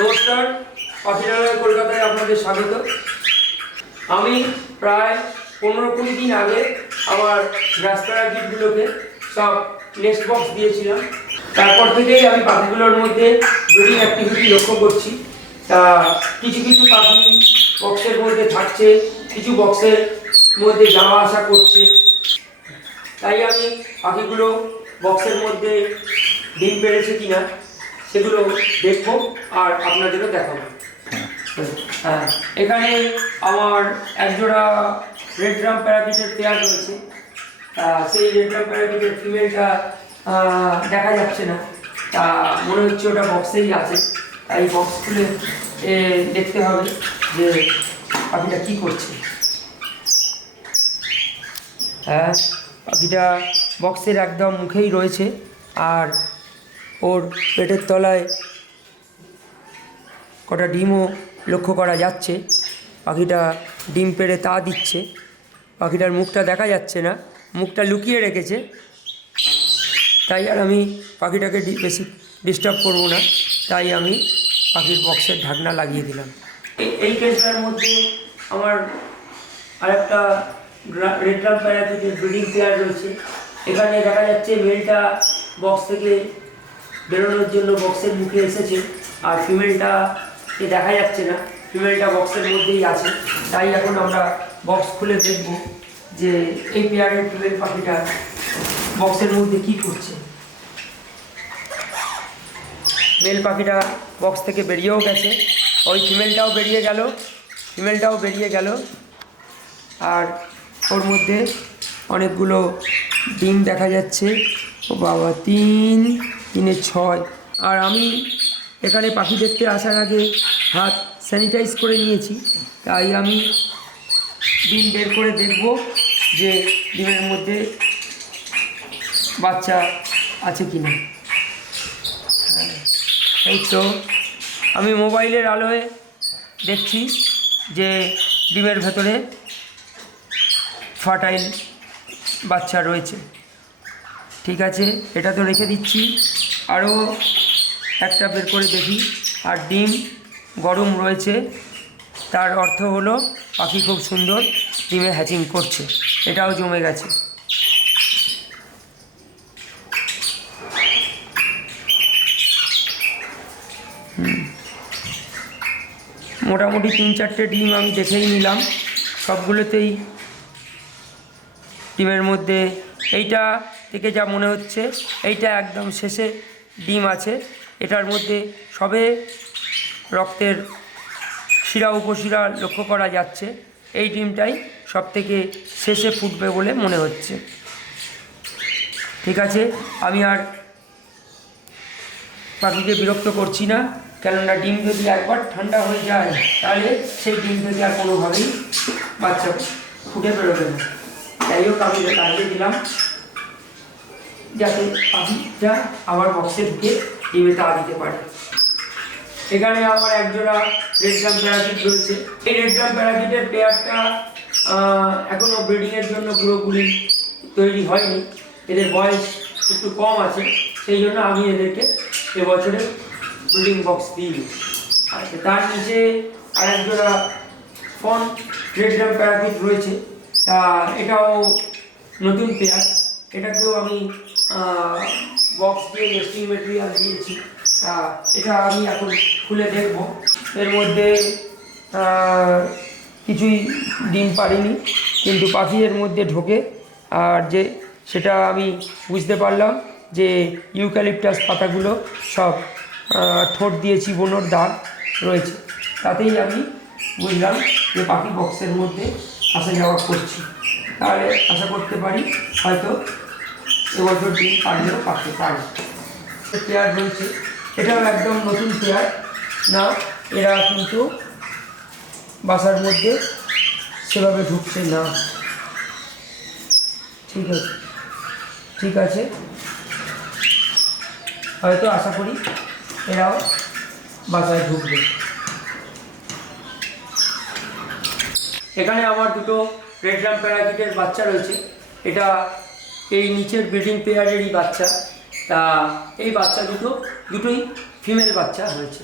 নমস্কার, পাখিরালয় কলকাতায় আপনাদের স্বাগত। আমি প্রায় 15-20 দিন আগে আমার গ্রাস প্যারাকিটগুলোকে সব নেস্ট বক্স দিয়েছিলাম। তারপর থেকেই আমি পাখিগুলোর মধ্যে ব্রিডিং অ্যাক্টিভিটি লক্ষ্য করছি। তা কিছু কিছু পাখি বক্সের মধ্যে থাকছে, কিছু বক্সের মধ্যে যাওয়া আসা করছে। তাই আমি পাখিগুলো বক্সের মধ্যে ডিম পেড়েছে কিনা সেগুলো দেখবো আর আপনাদেরও দেখাবো। হ্যাঁ, এখানে আমার একজোড়া রেড ড্রাম প্যারাকিটের পেয়ার রয়েছে। সেই রেড ড্রাম প্যারাকিটের ফিমেলটা দেখা যাচ্ছে না, তা মনে হচ্ছে ওটা বক্সেই আছে। তাই বক্স খুলে দেখতে হবে যে পাখিটা কী করছে। হ্যাঁ, পাখিটা বক্সের একদম মুখেই রয়েছে আর ওর পেটের তলায় কটা ডিমও লক্ষ্য করা যাচ্ছে। পাখিটা ডিম পেড়ে তা দিচ্ছে। পাখিটার মুখটা দেখা যাচ্ছে না, মুখটা লুকিয়ে রেখেছে। তাই আর আমি পাখিটাকে বেশি ডিস্টার্ব করব না, তাই আমি পাখির বক্সের ঢাকনা লাগিয়ে দিলাম। এই কেসটার মধ্যে আমার আরেকটা রেড ড্রাম প্যারাকিটের ব্রিডিং পেয়ার রয়েছে। এখানে দেখা যাচ্ছে মেলটা বক্স থেকে বেরোনোর জন্য বক্সের মুখে এসেছে আর ফিমেলটাকে দেখা যাচ্ছে না, ফিমেলটা বক্সের মধ্যেই আছে। তাই এখন আমরা বক্স খুলে দেখব যে এই পেয়ারের ফিমেল পাখিটা বক্সের মধ্যে কি করছে। মেল পাখিটা বক্স থেকে বেরিয়েও গেছে, ওই ফিমেলটাও বেরিয়ে গেল আর ওর মধ্যে অনেকগুলো ডিম দেখা যাচ্ছে। ও বাবা, 3 6। আর আমি এখানে পাখি দেখতে আসার আগে হাত স্যানিটাইজ করে নিয়েছি, তাই আমি ডিম বের করে দেখব যে ডিমের মধ্যে বাচ্চা আছে কি না। হ্যাঁ, এই তো আমি মোবাইলের আলোয় দেখছি যে ডিমের ভেতরে ফার্টাইল বাচ্চা রয়েছে। ঠিক আছে, এটা তো রেখে দিচ্ছি, আরও একটা বের করে দেখি। আর ডিম গরম রয়েছে, তার অর্থ হলো পাখি খুব সুন্দর ডিমে হ্যাচিং করছে। এটাও জমে গেছে। মোটামুটি 3-4টে ডিম আমি দেখেই নিলাম। সবগুলোতেই ডিমের মধ্যে এইটা থেকে যা মনে হচ্ছে এইটা একদম শেষে ডিম আছে। এটার মধ্যে সবে রক্তের শিরা উপশিরা লক্ষ্য করা যাচ্ছে। এই ডিমটাই সব থেকে শেষে ফুটবে বলে মনে হচ্ছে। ঠিক আছে, আমি আর পাখিকে বিরক্ত করছি না, কেননা ডিম যদি একবার ঠান্ডা হয়ে যায় তাহলে সেই ডিম থেকে আর কোনোভাবেই বাচ্চা ফুটে বেরোবে না। যাই হোক, আমি লাগিয়ে দিলাম যাতে পাখিটা আবার বক্সে ঢুকে ডিমে তা দিতে পারে। এখানে আমার একজোড়া রেড ড্রাম প্যারাকিট রয়েছে। এই রেড ড্রাম প্যারাকিটের পেয়ারটা এখনও ব্রিডিংয়ের জন্য পুরোপুরি তৈরি হয়নি, এদের বয়স একটু কম আছে। সেই জন্য আমি এদেরকে এবছরে ব্রিডিং বক্স দিই। আচ্ছা, তার নিচে আর একজোড়া ফন রেড ড্রাম প্যারাকিট রয়েছে। তা এটাও নতুন পেয়ার, এটাকেও আমি বক্স দিয়ে নেস্টিং মেটেরিয়াল দিয়েছি। তা এটা আমি এখন খুলে দেখব। এর মধ্যে কিছুই ডিম পারিনি, কিন্তু পাখি এর মধ্যে ঢোকে। আর যে সেটা আমি বুঝতে পারলাম যে ইউক্যালিপটাস পাতাগুলো সব ঠোঁট দিয়ে চিবোনোর দাগ রয়েছে। তাতেই আমি বুঝলাম যে পাখি বক্সের মধ্যে আসা যাওয়া করছি। তাহলে আশা করতে পারি হয়তো এবছর ডিম পারলেও পারতে পারে। পেয়ার রয়েছে, এটাও একদম নতুন পেয়ার না, এরা কিন্তু বাসার মধ্যে সেভাবে ঢুকছে না। ঠিক আছে, হয়তো আশা করি এরাও বাসায় ঢুকবে। এখানে আমার দুটো রেড ড্রাম প্যারাকিটের বাচ্চা রয়েছে। এটা এই নিচের ব্রিডিং পেয়ারেরই বাচ্চা। তা এই বাচ্চা দুটোই ফিমেল বাচ্চা হয়েছে।